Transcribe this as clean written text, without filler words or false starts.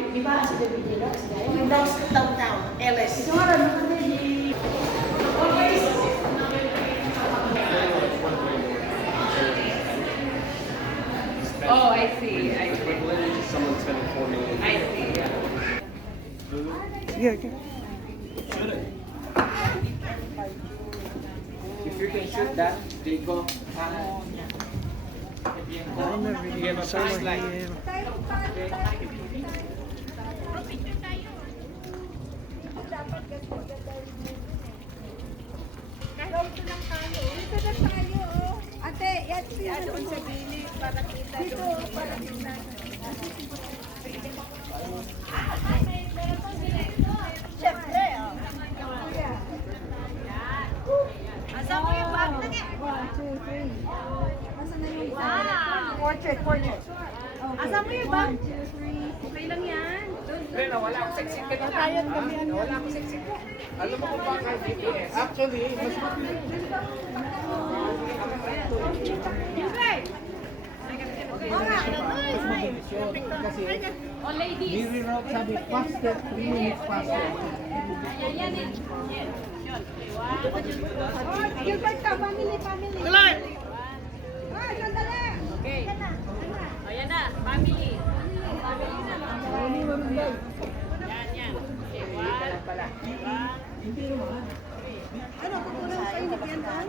Di ba si David Dela? Yung downtown, LS. Ito nga rin, ano din Oh, I see. I see. Someone spending $4 million. I see. Yeah. Yeah, okay. If you can shoot that, they go. You have a flashlight. Dito lang tayo. Dito lang tayo, oh. Ate, yan siya doon sa gilid para kita. Dito, para kita. Siyempre, oh. Asa mo yung bag na niya? 1, 2, 3. Asa na yung bag? Portrait. Asa mo yung bag? 1, 2, 3. Okay lang yan. Wala, wala akong sexy ka na. Kayat kami yan. Wala akong sexy ka. Alam mo kung bakit GPS? Actually, mas kasi we reroute sabi faster, 3 minutes faster. Gilbert ka, family. Tuloy! Ay, sandali. Okay. Ayan na, family. Yan. Okay, one. Ano, kukulang kayo ni Piantan?